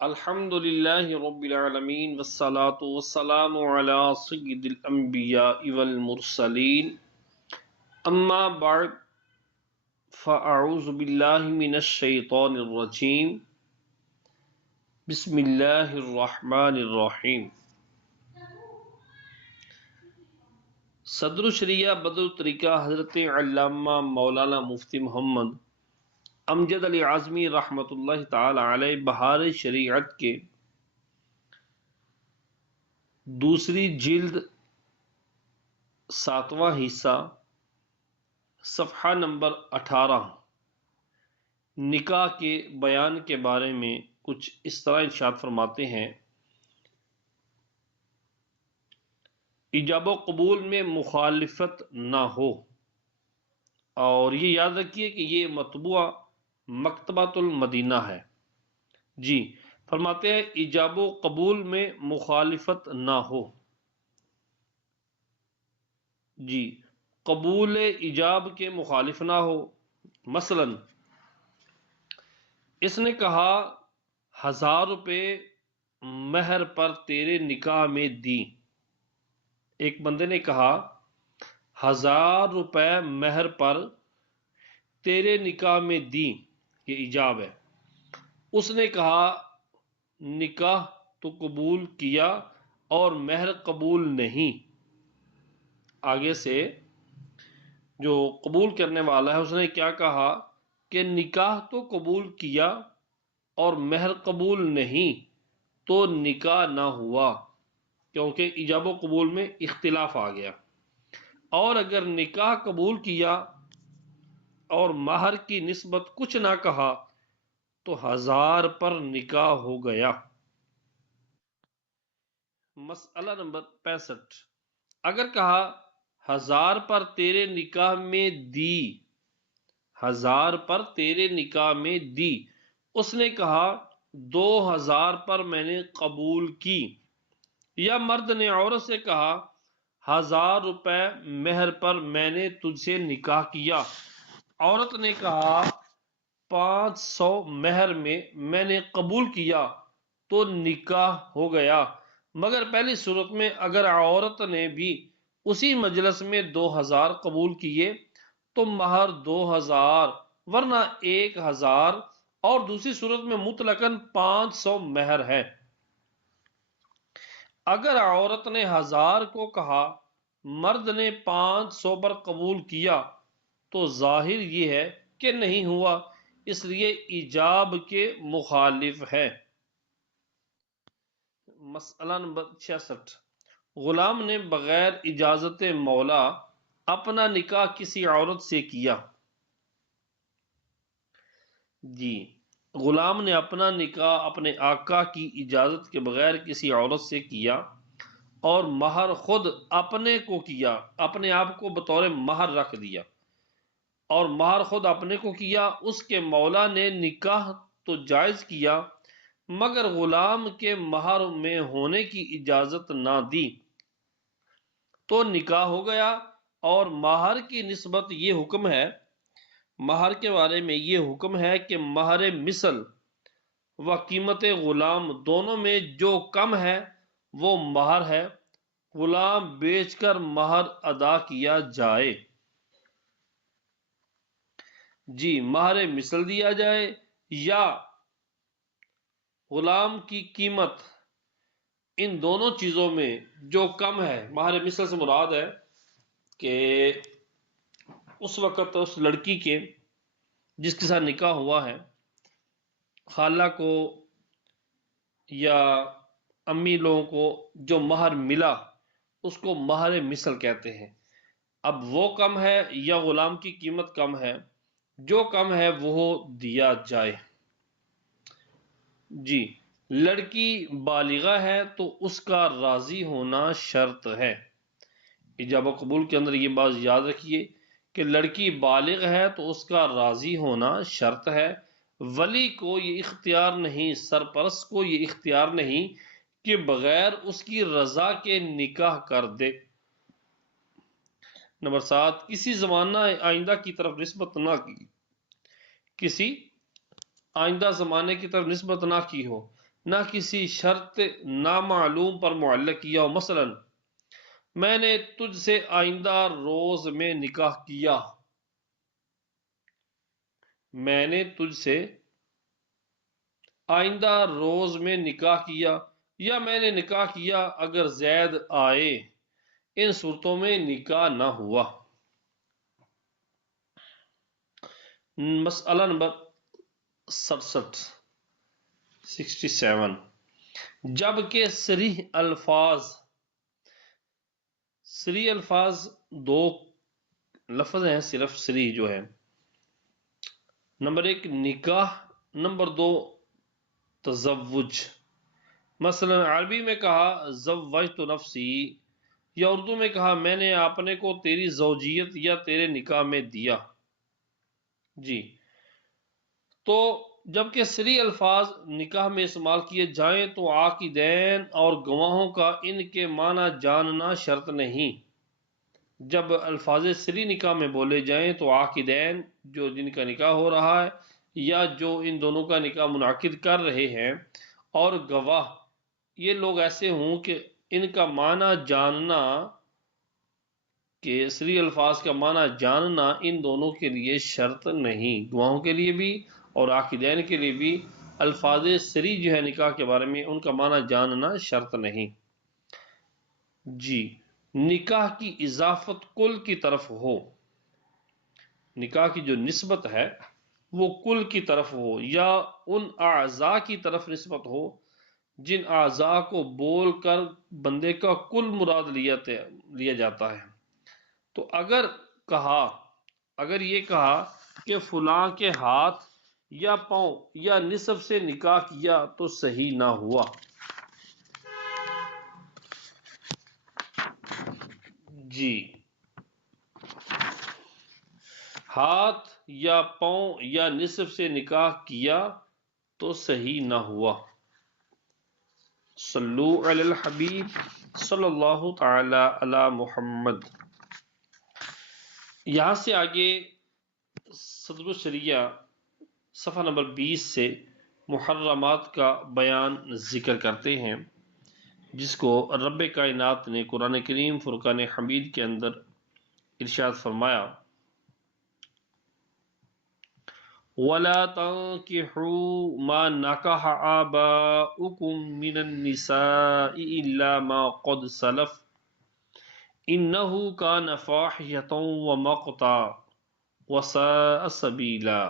الحمد للہ رب العالمین والصلاة والسلام علی سید الانبیاء والمرسلین اما بعد فاعوذ باللہ من الشیطان الرجیم بسم اللہ الرحمن الرحیم۔ صدر الشریعہ بدر الطریقہ حضرت علامہ مولانا مفتی محمد امجد علی اعظمی رحمۃ اللہ تعالی علیہ بہار شریعت کے دوسری جلد 7واں حصہ صفحہ نمبر 18 نکاح کے بیان کے بارے میں کچھ اس طرح ارشاد فرماتے ہیں: ایجاب و قبول میں مخالفت نہ ہو، اور یہ یاد رکھیے کہ یہ مطبوعہ مکتبۃ المدینہ ہے۔ جی فرماتے ہیں ایجاب و قبول میں مخالفت نہ ہو۔ جی قبول ایجاب کے مخالف نہ ہو۔ مثلا اس نے کہا 1000 روپے مہر پر تیرے نکاح میں دی۔ ایک بندے نے کہا 1000 روپے مہر پر تیرے نکاح میں دی، یہ ایجاب ہے۔ اس نے کہا نکاح تو قبول کیا اور مہر قبول نہیں۔ آگے سے جو قبول کرنے والا ہے اس نے کیا کہا کہ نکاح تو قبول کیا اور مہر قبول نہیں، تو نکاح نہ ہوا، کیونکہ ایجاب و قبول میں اختلاف آ گیا۔ اور اگر نکاح قبول کیا اور مہر کی نسبت کچھ نہ کہا تو 1000 پر نکاح ہو گیا۔ مسئلہ نمبر 65۔ اگر کہا 1000 پر تیرے نکاح میں دی، 1000 پر تیرے نکاح میں دی، اس نے کہا 2000 پر میں نے قبول کی، یا مرد نے عورت سے کہا 1000 روپے مہر پر میں نے تجھ سے نکاح کیا، عورت نے کہا 500 مہر میں نے قبول کیا، تو نکاح ہو گیا۔ مگر پہلی صورت میں اگر عورت نے بھی اسی مجلس میں 2000 قبول کیے تو مہر 2000 ورنہ 1000، اور دوسری صورت میں مطلقاً 500 مہر ہے۔ اگر عورت نے 1000 کو کہا، مرد نے 500 پر قبول کیا، تو ظاہر یہ ہے کہ نہیں ہوا، اس لیے ایجاب کے مخالف ہے۔ مسئلہ نمبر 66۔ غلام نے بغیر اجازت مولا اپنا نکاح کسی عورت سے کیا۔ جی غلام نے اپنا نکاح اپنے آقا کی اجازت کے بغیر کسی عورت سے کیا اور مہر خود اپنے کو کیا، اپنے آپ کو بطور مہر رکھ دیا، اور مہر خود اپنے کو کیا۔ اس کے مولا نے نکاح تو جائز کیا مگر غلام کے مہر میں ہونے کی اجازت نہ دی، تو نکاح ہو گیا۔ اور مہر کی نسبت یہ حکم ہے، مہر کے بارے میں یہ حکم ہے کہ مہر مثل و قیمت غلام دونوں میں جو کم ہے وہ مہر ہے، غلام بیچ کر مہر ادا کیا جائے۔ جی مہر مثل دیا جائے یا غلام کی قیمت، ان دونوں چیزوں میں جو کم ہے۔ مہر مثل سے مراد ہے کہ اس وقت اس لڑکی کے جس کے ساتھ نکاح ہوا ہے، خالہ کو یا امی لوگوں کو جو مہر ملا اس کو مہر مثل کہتے ہیں۔ اب وہ کم ہے یا غلام کی قیمت کم ہے، جو کم ہے وہ دیا جائے۔ جی لڑکی بالغہ ہے تو اس کا راضی ہونا شرط ہے۔ ایجاب و قبول کے اندر یہ بات یاد رکھیے کہ لڑکی بالغ ہے تو اس کا راضی ہونا شرط ہے۔ ولی کو یہ اختیار نہیں، سرپرست کو یہ اختیار نہیں کہ بغیر اس کی رضا کے نکاح کر دے۔ نمبر 7، کسی زمانہ آئندہ کی طرف نسبت نہ کی، کسی آئندہ زمانے کی طرف نسبت نہ کی ہو۔ نہ کسی شرط نامعلوم پر معلق کیا ہو۔ مثلا میں نے تجھ سے آئندہ روز میں نکاح کیا، میں نے تجھ سے آئندہ روز میں نکاح کیا، یا میں نے نکاح کیا اگر زید آئے، ان صورتوں میں نکاح نہ ہوا۔ مسئلہ نمبر 67 جبکہ صریح الفاظ دو لفظ ہیں، صرف صریح جو ہے، نمبر 1 نکاح، نمبر 2 تزوج۔ مثلا عربی میں کہا زوجت نفسی، یا اردو میں کہا میں نے اپنے کو تیری زوجیت یا تیرے نکاح میں دیا۔ جی، تو جبکہ صریح الفاظ نکاح میں استعمال کیے جائیں تو عاقدین اور گواہوں کا ان کے معنی جاننا شرط نہیں۔ جب الفاظ صریح نکاح میں بولے جائیں تو عاقدین جو جن کا نکاح ہو رہا ہے یا جو ان دونوں کا نکاح منعقد کر رہے ہیں، اور گواہ، یہ لوگ ایسے ہوں کہ ان کا معنی جاننا، کہ صریح الفاظ کا معنی جاننا ان دونوں کے لیے شرط نہیں، گواہوں کے لیے بھی اور عاقدین کے لیے بھی الفاظ صریح جو ہے نکاح کے بارے میں ان کا معنی جاننا شرط نہیں۔ جی، نکاح کی اضافت کل کی طرف ہو، نکاح کی جو نسبت ہے وہ کل کی طرف ہو، یا ان اعضاء کی طرف نسبت ہو جن اعضاء کو بول کر بندے کا کل مراد لیا جاتا ہے۔ تو اگر یہ کہا کہ فلاں کے ہاتھ یا پاؤں یا نصف سے نکاح کیا تو صحیح نہ ہوا۔ جی، ہاتھ یا پاؤں یا نصف سے نکاح کیا تو صحیح نہ ہوا۔ صلو علی الحبیب صلی اللہ تعالی علی محمد۔ یہاں سے آگے صدر الشریعہ صفحہ نمبر 20 سے محرمات کا بیان ذکر کرتے ہیں، جس کو رب کائنات نے قرآن کریم فرقان حمید کے اندر ارشاد فرمایا، وَلَا تَنْكِحُوا مَا نَكَحَ آبَاؤُكُم مِّنَ النِّسَاءِ إِلَّا مَا قَدْ سَلَفَ إِنَّهُ كَانَ فَاحِشَةً وَمَقْتًا وَسَاءَ سَبِيلًا۔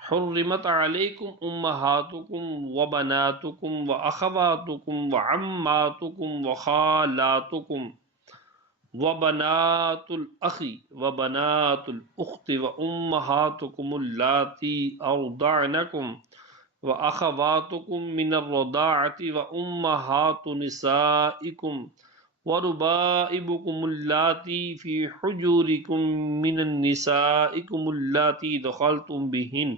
حُرِّمَتْ عَلَيْكُمْ أُمَّهَاتُكُمْ وَبَنَاتُكُمْ وَأَخَوَاتُكُمْ وَعَمَّاتُكُمْ وَخَالَاتُكُمْ وَبَنَاتُ الْأَخِ وَبَنَاتُ الْأُخْتِ وَأُمَّهَاتُكُمُ اللَّاتِي أَرْضَعْنَكُمْ وَأَخَوَاتُكُمْ مِنَ الرَّضَاعَةِ وَأُمَّهَاتُ نِسَائِكُمْ وَرُبَائِبُكُمُ اللَّاتِي فِي حُجُورِكُمْ مِنَ نِسَائِكُمُ اللَّاتِي دَخَلْتُمْ بِهِنَّ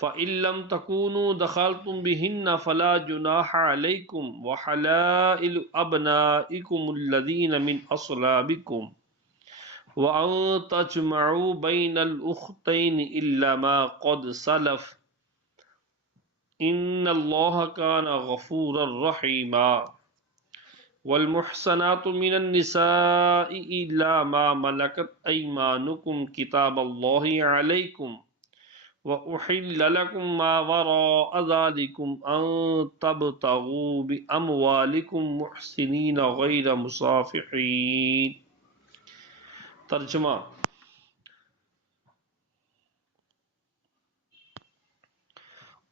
فَإِن لَّمْ تَكُونُوا دَخَلْتُمْ بِهِنَّ فَلَا جُنَاحَ عَلَيْكُمْ وَحَلَائِلُ أَبْنَائِكُمُ الَّذِينَ مِنْ أَصْلَابِكُمْ وَأَن تَجْمَعُوا بَيْنَ الْأُخْتَيْنِ إِلَّا مَا قَدْ سَلَفَ إِنَّ اللَّهَ كَانَ غَفُورًا رَّحِيمًا۔ وَالْمُحْصَنَاتُ مِنَ النِّسَاءِ إِلَّا مَا مَلَكَتْ أَيْمَانُكُمْ كِتَابَ اللَّهِ عَلَيْكُمْ وَأُحِلَّ لَكُم مَّا وَرَاءَ ذَلِكُمْ أَن تَبْتَغُوا بِأَمْوَالِكُمْ مُحْسِنِينَ غَيْرَ مُسَافِحِينَ۔ ترجمہ: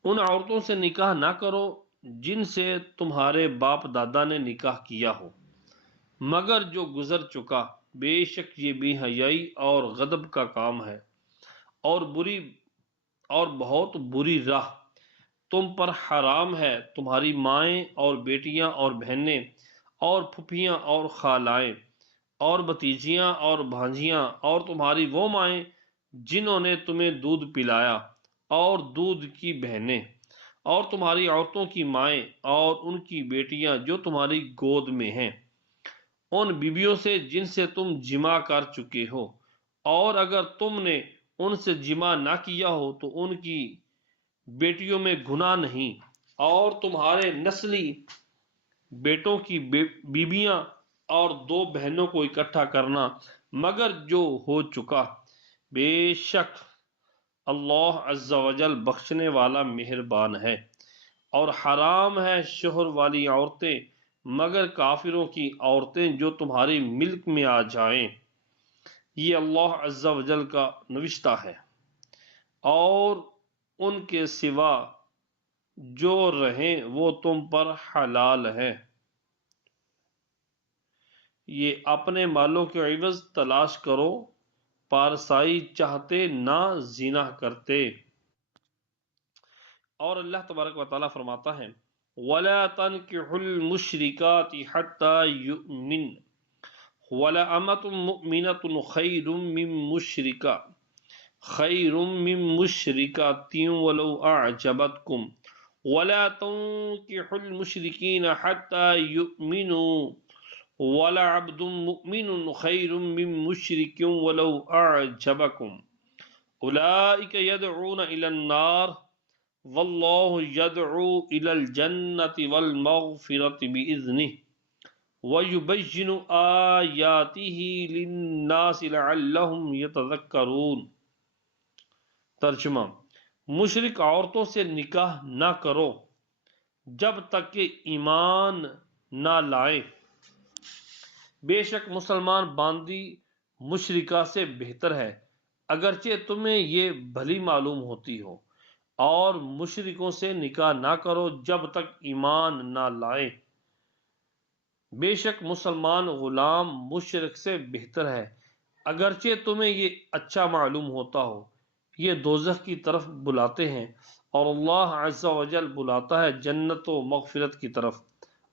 ان عورتوں سے نکاح نہ کرو جن سے تمہارے باپ دادا نے نکاح کیا ہو، مگر جو گزر چکا، بے شک یہ بے حیائی اور غضب کا کام ہے، اور بہت بری راہ۔ تم پر حرام ہے تمہاری مائیں اور بیٹیاں اور بہنیں اور پھوپھیاں اور خالائیں اور بھتیجیاں اور بھانجیاں اور تمہاری وہ مائیں جنہوں نے تمہیں دودھ پلایا اور دودھ کی بہنیں اور تمہاری عورتوں کی مائیں اور ان کی بیٹیاں جو تمہاری گود میں ہیں، ان بیویوں سے جن سے تم جمع کر چکے ہو، اور اگر تم نے ان سے جمع نہ کیا ہو تو ان کی بیٹیوں میں گناہ نہیں، اور تمہارے نسلی بیٹوں کی بیویاں اور 2 بہنوں کو اکٹھا کرنا مگر جو ہو چکا، بے شک اللہ عز و جل بخشنے والا مہربان ہے۔ اور حرام ہے شوہر والی عورتیں مگر کافروں کی عورتیں جو تمہاری ملک میں آ جائیں، یہ اللہ عز و جل کا نوشتہ ہے، اور ان کے سوا جو رہیں وہ تم پر حلال ہے، یہ اپنے مالوں کے عوض تلاش کرو، پارسائی چاہتے نہ زنا کرتے۔ اور اللہ تبارک و تعالیٰ فرماتا ہے وَلَا تَنْكِحُوا الْمُشْرِكَاتِ حَتَّى يُؤْمِنْ وَلَأَمَةٌ مُؤْمِنَةٌ خَيْرٌ مِّن مُشْرِكَةٍ وَلَوْ أَعْجَبَتْكُمْ وَلَا تَنْكِحُوا الْمُشْرِكِينَ حَتَّى يُؤْمِنُوا وَلَعَبْدٌ مُؤْمِنٌ خَيْرٌ مِّن مُشْرِكٍ وَلَوْ أَعْجَبَكُمْ أُولَئِكَ يَدْعُونَ إِلَى النَّارِ وَاللَّهُ يَدْعُو إِلَى الْجَنَّةِ وَالْمَغْفِرَةِ بِإِذْنِهِ وَيُبَيِّنُ آيَاتِهِ لِلنَّاسِ لَعَلَّهُمْ يَتَذَكَّرُونَ۔ ترجمہ: مشرک عورتوں سے نکاح نہ کرو جب تک کہ ایمان نہ لائیں، بے شک مسلمان باندی مشرکہ سے بہتر ہے اگرچہ تمہیں یہ بھلی معلوم ہوتی ہو، اور مشرکوں سے نکاح نہ کرو جب تک ایمان نہ لائیں، بے شک مسلمان غلام مشرک سے بہتر ہے اگرچہ تمہیں یہ اچھا معلوم ہوتا ہو۔ یہ دوزخ کی طرف بلاتے ہیں اور اللہ عز و جل بلاتا ہے جنت و مغفرت کی طرف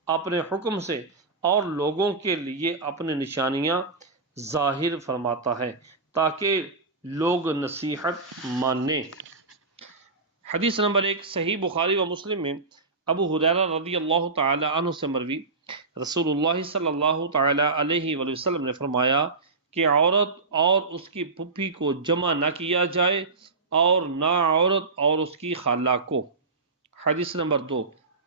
اپنے حکم سے، اور لوگوں کے لیے اپنی نشانیاں ظاہر فرماتا ہے تاکہ لوگ نصیحت مانیں۔ حدیث نمبر 1 صحیح بخاری و مسلم میں ابو ہریرہ رضی اللہ تعالی عنہ سے مروی، رسول اللہ صلی اللہ تعالی علیہ وآلہ وسلم نے فرمایا کہ عورت اور اس کی پھپھی کو جمع نہ کیا جائے اور نہ عورت اور اس کی خالہ کو۔ حدیث نمبر 2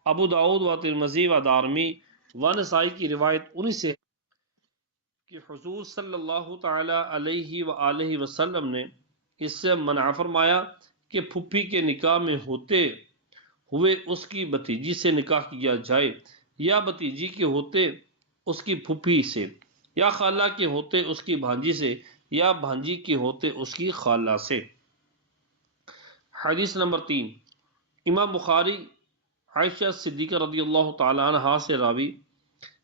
ابو داؤد و ترمذی و دارمی و نسائی کی روایت انہی سے کہ حضور صلی اللہ تعالی علیہ وآلہ وسلم نے اس سے منع فرمایا کہ پھپھی کے نکاح میں ہوتے ہوئے اس کی بھتیجی سے نکاح کیا جائے، یا بھتیجی کے ہوتے اس کی پھپھی سے، یا خالہ کے ہوتے اس کی بھانجی سے، یا بھانجی کے ہوتے اس کی خالہ سے۔ حدیث نمبر 3 امام بخاری عائشہ صدیقہ رضی اللہ تعالی عنہا سے راوی،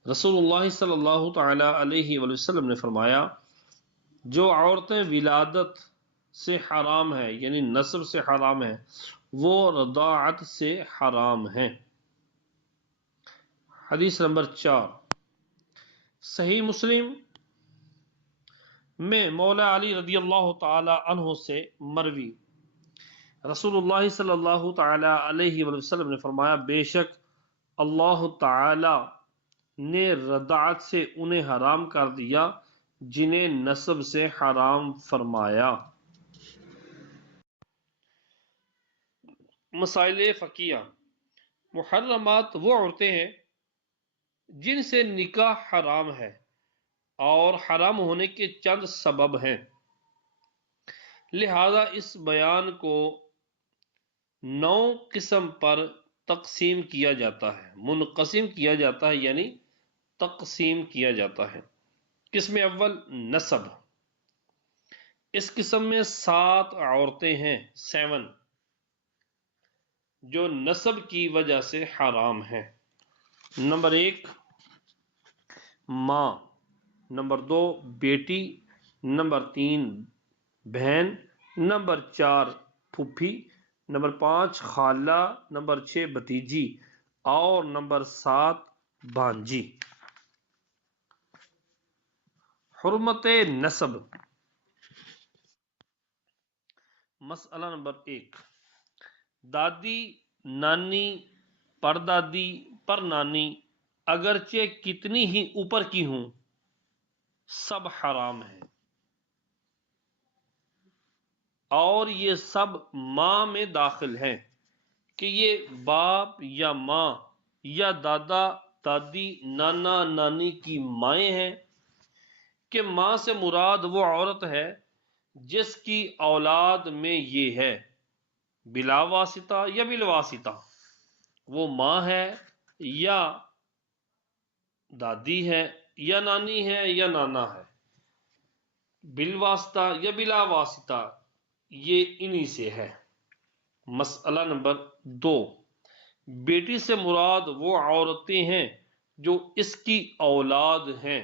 رسول اللہ صلی اللہ تعالی علیہ وآلہ وسلم نے فرمایا جو عورتیں ولادت سے حرام ہیں یعنی نسب سے حرام ہیں وہ رضاعت سے حرام ہیں۔ حدیث نمبر 4 صحیح مسلم میں مولا علی رضی اللہ تعالی عنہ سے مروی، رسول اللہ صلی اللہ تعالی علیہ وآلہ وسلم نے فرمایا بے شک اللہ تعالی نے رضاعت سے انہیں حرام کر دیا جنہیں نسب سے حرام فرمایا۔ مسائل فقہیہ: محرمات وہ عورتیں ہیں جن سے نکاح حرام ہے، اور حرام ہونے کے چند سبب ہیں، لہذا اس بیان کو 9 قسم پر تقسیم کیا جاتا ہے، منقسم کیا جاتا ہے یعنی تقسیم کیا جاتا ہے۔ قسم اول نسب، اس قسم میں 7 عورتیں ہیں 7 جو نسب کی وجہ سے حرام ہیں۔ نمبر 1 ماں، نمبر 2 بیٹی، نمبر 3 بہن، نمبر 4 پھوپھی، نمبر 5 خالہ، نمبر 6 بھتیجی، اور نمبر 7 بھانجی۔ حرمت نسب۔ مسئلہ نمبر 1 دادی، نانی، پردادی، پرنانی اگرچہ کتنی ہی اوپر کی ہوں سب حرام ہیں، اور یہ سب ماں میں داخل ہیں کہ یہ باپ یا ماں یا دادا دادی نانا نانی کی مائیں ہیں، کہ ماں سے مراد وہ عورت ہے جس کی اولاد میں یہ ہے، بلا واسطہ یا بالواسطہ، وہ ماں ہے یا دادی ہے یا نانی ہے یا نانا ہے، بالواسطہ یا بلا واسطہ، یہ انہی سے ہے۔ مسئلہ نمبر 2، بیٹی سے مراد وہ عورتیں ہیں جو اس کی اولاد ہیں،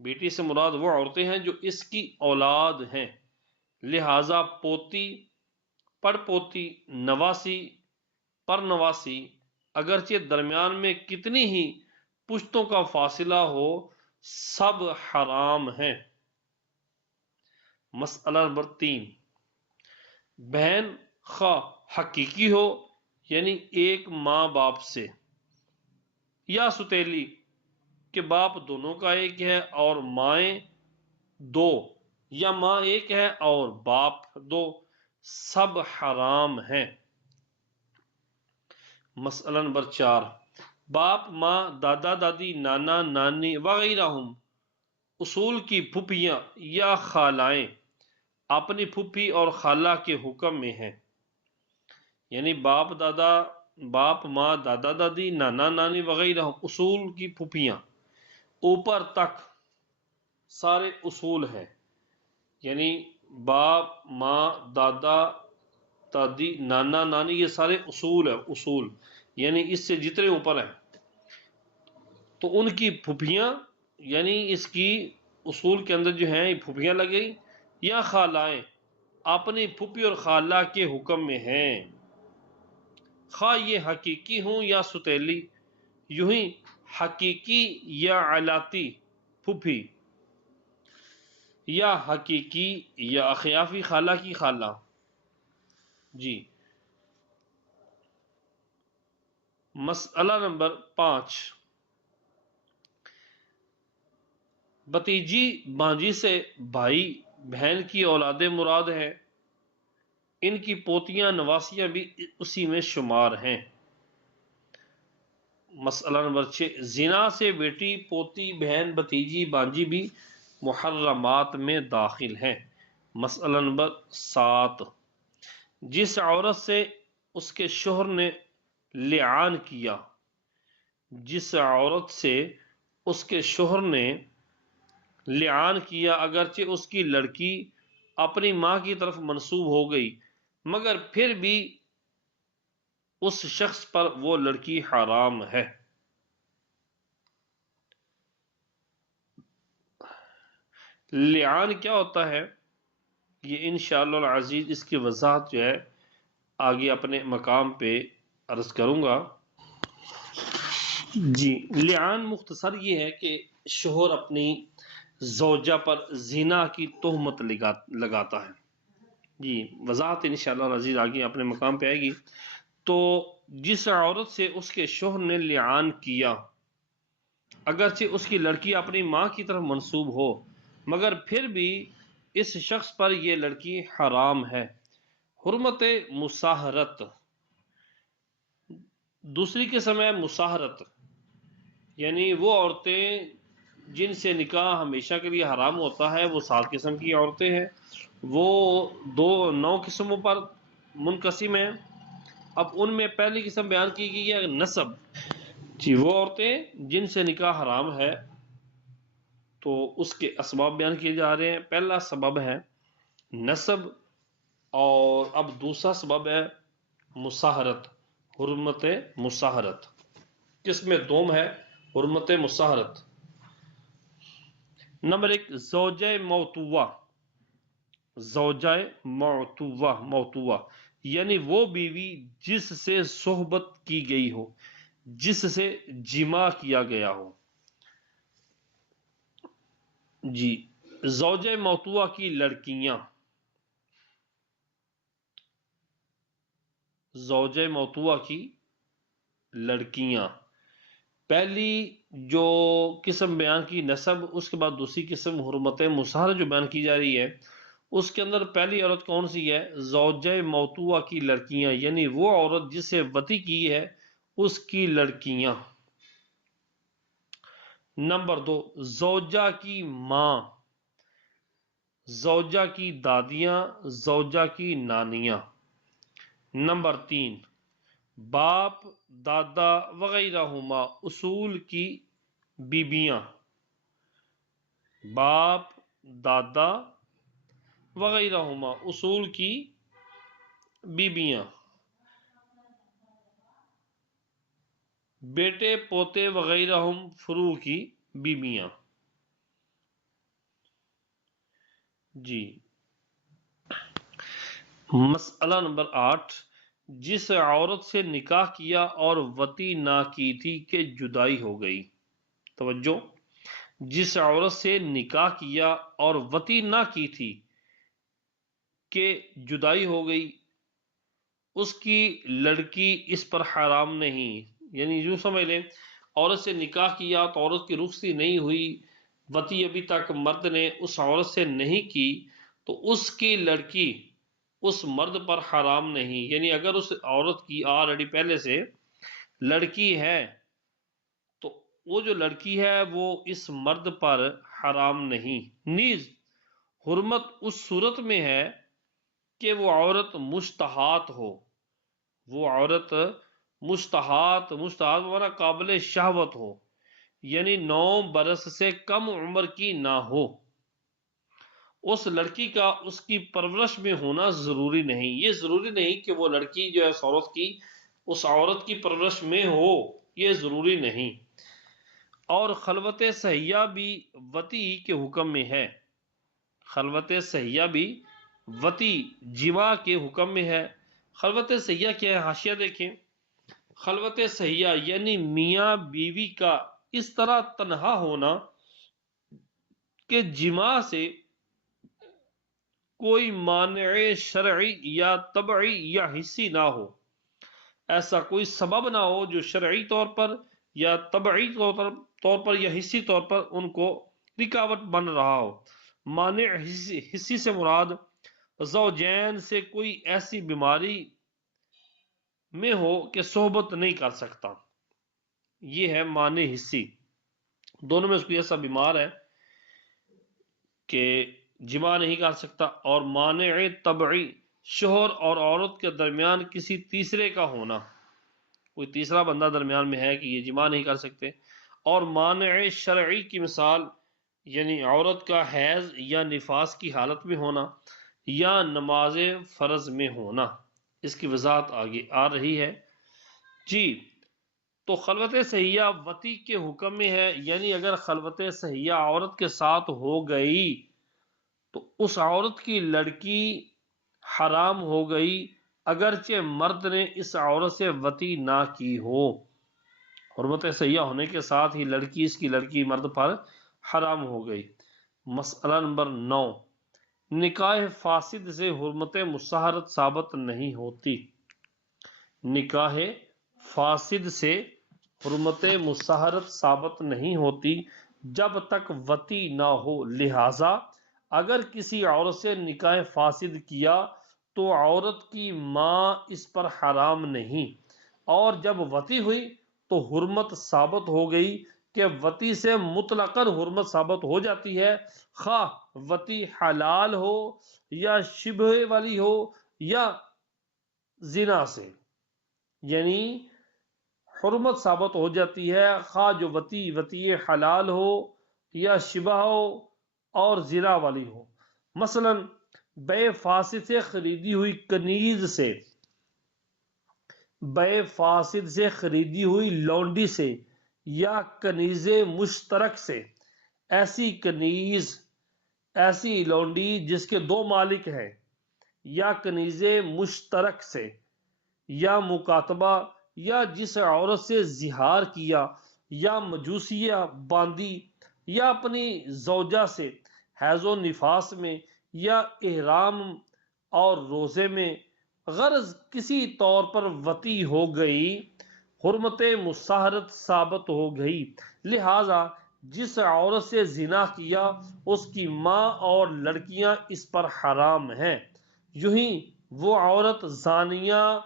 بیٹی سے مراد وہ عورتیں ہیں جو اس کی اولاد ہیں، لہذا پوتی، پڑ پوتی، نواسی، پر نواسی، اگرچہ درمیان میں کتنی ہی پشتوں کا فاصلہ ہو، سب حرام ہیں۔ مسئلہ نمبر 3، بہن خواہ حقیقی ہو یعنی ایک ماں باپ سے، یا ستیلی کہ باپ دونوں کا ایک ہے اور مائیں دو، یا ماں ایک ہے اور باپ دو، سب حرام ہیں۔ مسئلہ نمبر 4، باپ ماں دادا دادی نانا نانی وغیرہ اصول کی پھوپھیاں یا خالائیں اپنی پھوپھی اور خالہ کے حکم میں ہیں، یعنی باپ ماں دادا دادی نانا نانی وغیرہ اصول کی پھوپھیاں، اوپر تک سارے اصول ہیں، یعنی باپ ماں دادا دادی نانا نانی یہ سارے اصول ہیں، اصول یعنی اس سے جتنے اوپر ہیں، تو ان کی پھوپھیاں یعنی اس کی اصول کے اندر جو ہیں یہ پھوپھیاں لگیں، یا خالائیں اپنی پھوپھی اور خالہ کے حکم میں ہیں، خواہ یہ حقیقی ہوں یا ستیلی، یوں ہی حقیقی یا علاتی پھوپھی، یا حقیقی یا اخیافی خالہ کی خالہ۔ جی، مسئلہ نمبر 5، بتیجی بانجی سے بھائی بہن کی اولادیں مراد ہیں، ان کی پوتیاں نواسیاں بھی اسی میں شمار ہیں۔ مسئلہ نمبر 6، زنا سے بیٹی پوتی بہن بھتیجی بانجی بھی محرمات میں داخل ہیں۔ مسئلہ نمبر 7، جس عورت سے اس کے شوہر نے لعان کیا، جس عورت سے اس کے شوہر نے لعان کیا اگرچہ اس کی لڑکی اپنی ماں کی طرف منسوب ہو گئی، مگر پھر بھی اس شخص پر وہ لڑکی حرام ہے۔ لعان کیا ہوتا ہے یہ انشاءاللہ العزیز اس کی وضاحت جو ہے آگے اپنے مقام پہ عرض کروں گا۔ جی، لعان مختصر یہ ہے کہ شوہر اپنی زوجہ پر زنا کی تہمت لگاتا ہے۔ جی، وضاحت انشاءاللہ العزیز آگے اپنے مقام پہ آئے گی۔ تو جس عورت سے اس کے شوہر نے لعان کیا اگرچہ اس کی لڑکی اپنی ماں کی طرف منسوب ہو، مگر پھر بھی اس شخص پر یہ لڑکی حرام ہے۔ حرمت مصاہرت، دوسری قسم ہے مصاہرت، یعنی وہ عورتیں جن سے نکاح ہمیشہ کے لیے حرام ہوتا ہے، وہ 7 قسم کی عورتیں ہیں، وہ 9 قسموں پر منقسم ہیں۔ اب ان میں پہلی قسم بیان کی گئی ہے نسب، جی وہ عورتیں جن سے نکاح حرام ہے تو اس کے اسباب بیان کیے جا رہے ہیں۔ پہلا سبب ہے نسب، اور اب دوسرا سبب ہے مصاہرت، حرمت مصاہرت۔ قسم دوم ہے حرمت مصاہرت۔ نمبر 1، زوجہ موتوہ، زوجہ موتوہ یعنی وہ بیوی جس سے صحبت کی گئی ہو، جس سے جماع کیا گیا ہو۔ جی، زوجہ موتوہ کی لڑکیاں، زوجہ موتوہ کی لڑکیاں، پہلی جو قسم بیان کی نسب، اس کے بعد دوسری قسم حرمت مصاہرت جو بیان کی جا رہی ہے، اس کے اندر پہلی عورت کون سی ہے؟ زوجہ موتوہ کی لڑکیاں، یعنی وہ عورت جسے وطی کی ہے اس کی لڑکیاں۔ نمبر 2، زوجہ کی ماں، زوجہ کی دادیاں، زوجہ کی نانیاں۔ نمبر 3، باپ، دادا وغیرہ ہما اصول کی بیبیاں، باپ، دادا وغیرہ ہما اصول کی بیبیاں، بیٹے پوتے وغیرہ ہم فروع کی بیبیاں۔ جی، مسئلہ نمبر 8، جس عورت سے نکاح کیا اور وطی نہ کی تھی کہ جدائی ہو گئی۔ توجہ، جس عورت سے نکاح کیا اور وطی نہ کی تھی کہ جدائی ہو گئی، اس کی لڑکی اس پر حرام نہیں، یعنی یوں سمجھ لیں عورت سے نکاح کیا تو عورت کی رخصتی نہیں ہوئی، وطی ابھی تک مرد نے اس عورت سے نہیں کی، تو اس کی لڑکی اس مرد پر حرام نہیں، یعنی اگر اس عورت کی آلریڈی پہلے سے لڑکی ہے تو وہ جو لڑکی ہے وہ اس مرد پر حرام نہیں۔ نیز حرمت اس صورت میں ہے کہ وہ عورت مشتہات ہو، وہ عورت مشتہات مانا قابل شہوت ہو، یعنی 9 برس سے کم عمر کی نہ ہو۔ اس لڑکی کا اس کی پرورش میں ہونا ضروری نہیں، یہ ضروری نہیں کہ وہ لڑکی جو ہے اس عورت کی پرورش میں ہو، یہ ضروری نہیں۔ اور خلوت صحیحہ بھی وطی کے حکم میں ہے، خلوت صحیحہ بھی وطی جماع کے حکم میں ہے۔ خلوت صحیحہ کیا ہے؟ حاشیہ دیکھیں، خلوت صحیحہ یعنی میاں بیوی کا اس طرح تنہا ہونا کہ جماع سے کوئی مانع شرعی یا طبعی یا حسی نہ ہو، ایسا کوئی سبب نہ ہو جو شرعی طور پر یا طبعی طور پر یا حسی طور پر ان کو رکاوٹ بن رہا ہو۔ مانع حسی سے مراد زوجین سے کوئی ایسی بیماری میں ہو کہ صحبت نہیں کر سکتا، یہ ہے مانع حسی۔ دونوں میں اس کو ایسا بیمار ہے کہ جماع نہیں کر سکتا، اور مانع طبعی شوہر اور عورت کے درمیان کسی تیسرے کا ہونا، کوئی تیسرا بندہ درمیان میں ہے کہ یہ جماع نہیں کر سکتے، اور مانع شرعی کی مثال یعنی عورت کا حیض یا نفاس کی حالت میں ہونا یا نماز فرض میں ہونا۔ اس کی وضاحت آگے آ رہی ہے۔ جی، تو خلوت صحیحہ وطی کے حکم میں ہے، یعنی اگر خلوت صحیحہ عورت کے ساتھ ہو گئی تو اس عورت کی لڑکی حرام ہو گئی، اگرچہ مرد نے اس عورت سے وطی نہ کی ہو۔ حرمت صحیحہ ہونے کے ساتھ ہی اس کی لڑکی مرد پر حرام ہو گئی۔ مسئلہ نمبر 9، نکاح فاسد سے حرمت مصاہرت ثابت نہیں ہوتی۔ نکاح فاسد سے حرمت مصاہرت ثابت نہیں ہوتی جب تک وطی نہ ہو، لہذا اگر کسی عورت سے نکاح فاسد کیا تو عورت کی ماں اس پر حرام نہیں، اور جب وطی ہوئی تو حرمت ثابت ہو گئی کہ وطی سے مطلقاً حرمت ثابت ہو جاتی ہے، خواہ وطی حلال ہو یا شبہ والی ہو یا زنا سے، یعنی حرمت ثابت ہو جاتی ہے خواہ جو وطی حلال ہو یا شبہ ہو اور زنا والی ہو۔ مثلا بے فاسد سے خریدی ہوئی کنیز سے، بے فاسد سے خریدی ہوئی لونڈی سے یا کنیز مشترک سے، ایسی کنیز، ایسی لونڈی جس کے 2 مالک ہیں، یا کنیز مشترک سے، یا مکاتبہ، یا جس عورت سے زہار کیا یا مجوسیہ باندھی، یا اپنی زوجہ سے حیض و نفاس میں یا احرام اور روزے میں غرض کسی طور پر وطی ہو گئی، حرمت مصاہرت ثابت ہو گئی، لہذا جس عورت سے زنا کیا اس کی ماں اور لڑکیاں اس پر حرام ہیں، یوں ہی وہ عورت زانیہ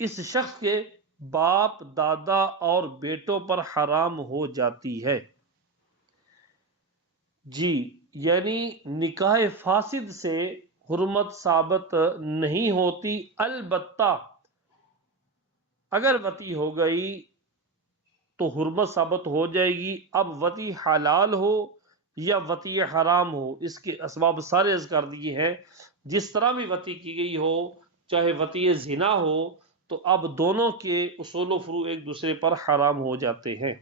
اس شخص کے باپ، دادا اور بیٹوں پر حرام ہو جاتی ہے۔ جی، یعنی نکاح فاسد سے حرمت ثابت نہیں ہوتی، البتہ اگر وطی ہو گئی تو حرمت ثابت ہو جائے گی۔ اب وطی حلال ہو یا وطی حرام ہو، اس کے اسباب سارے عرض کر دیے ہیں۔ جس طرح بھی وطی کی گئی ہو، چاہے وطی زنا ہو، تو اب دونوں کے اصول و فروع ایک دوسرے پر حرام ہو جاتے ہیں۔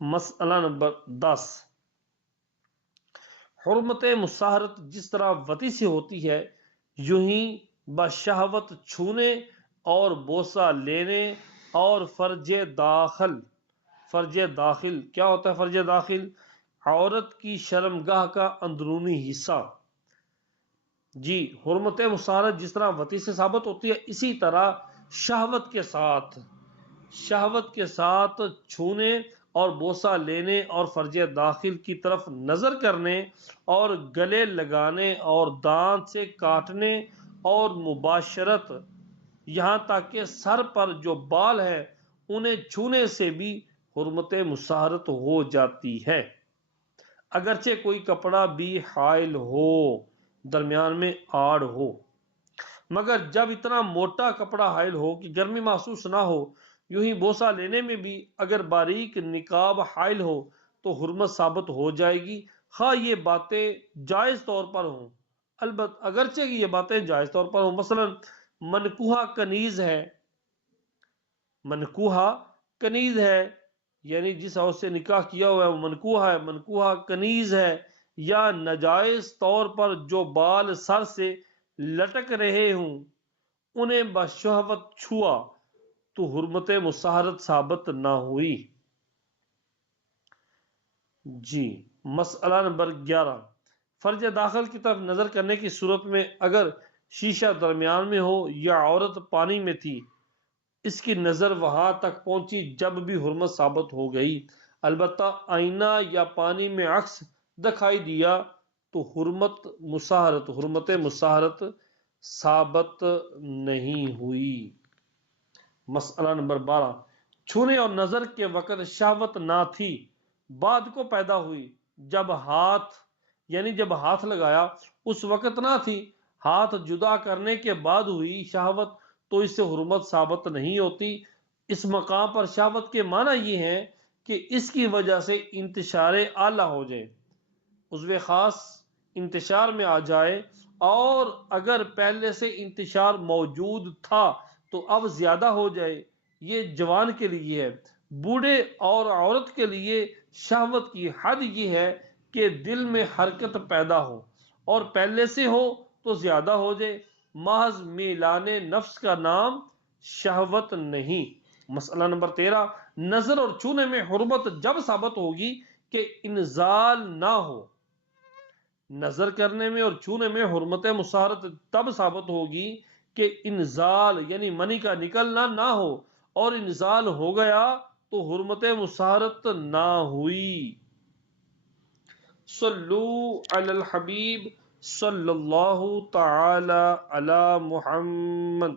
مسئلہ نمبر 10، حرمت مصاہرت جس طرح وطی سے ہوتی ہے، یوں ہی بشہوت چھونے اور بوسہ لینے اور فرج داخل کیا ہوتا ہے؟ فرج داخل عورت کی شرمگاہ کا اندرونی حصہ۔ جی، حرمت مصاہرت جس طرح وطی سے ثابت ہوتی ہے، اسی طرح شہوت کے ساتھ چھونے اور بوسہ لینے اور فرج داخل کی طرف نظر کرنے اور گلے لگانے اور دانت سے کاٹنے اور مباشرت، یہاں تک کہ سر پر جو بال ہے انہیں چھونے سے بھی حرمت مصاہرت ہو جاتی ہے، اگرچہ کوئی کپڑا بھی حائل ہو، درمیان میں آڑ ہو۔ مگر جب اتنا موٹا کپڑا حائل ہو کہ گرمی محسوس نہ ہو، یوں ہی بوسہ لینے میں بھی اگر باریک نقاب حائل ہو تو حرمت ثابت ہو جائے گی، خواہ یہ باتیں جائز طور پر ہوں، البتہ اگرچہ کہ یہ باتیں جائز طور پر ہوں۔ مثلا منکوحہ کنیز ہے، یعنی جس عورت سے نکاح کیا ہوا ہے وہ منکوحہ کنیز ہے، یا ناجائز طور پر جو بال سر سے لٹک رہے ہوں انہیں بشہوت چھوا تو حرمت مصاہرت ثابت نہ ہوئی۔ جی، مسئلہ نمبر 11، فرج داخل کی طرف نظر کرنے کی صورت میں اگر شیشہ درمیان میں ہو یا عورت پانی میں تھی، اس کی نظر وہاں تک پہنچی جب بھی حرمت ثابت ہو گئی، البتہ آئینہ یا پانی میں عکس دکھائی دیا تو حرمت مصاہرت ثابت نہیں ہوئی۔ مسئلہ نمبر 12، چھونے اور نظر کے وقت شہوت نہ تھی، بعد کو پیدا ہوئی، جب ہاتھ لگایا اس وقت نہ تھی، ہاتھ جدا کرنے کے بعد ہوئی شہوت تو اس سے حرمت ثابت نہیں ہوتی۔ اس مقام پر شہوت کے معنی یہ ہے کہ اس کی وجہ سے انتشار اعلیٰ ہو جائے، عضو خاص انتشار میں آ جائے، اور اگر پہلے سے انتشار موجود تھا تو اب زیادہ ہو جائے۔ یہ جوان کے لیے ہے، بوڑھے اور عورت کے لیے شہوت کی حد یہ ہے کہ دل میں حرکت پیدا ہو، اور پہلے سے ہو تو زیادہ ہو جائے، محض میلان نفس کا نام شہوت نہیں۔ مسئلہ نمبر 13، نظر اور چھونے میں حرمت جب ثابت ہوگی کہ انزال نہ ہو۔ نظر کرنے میں اور چھونے میں حرمت مصاہرت تب ثابت ہوگی کہ انزال یعنی منی کا نکلنا نہ ہو، اور انزال ہو گیا تو حرمت مصاہرت نہ ہوئی۔ صلو علی الحبیب صلی اللہ تعالی علی محمد۔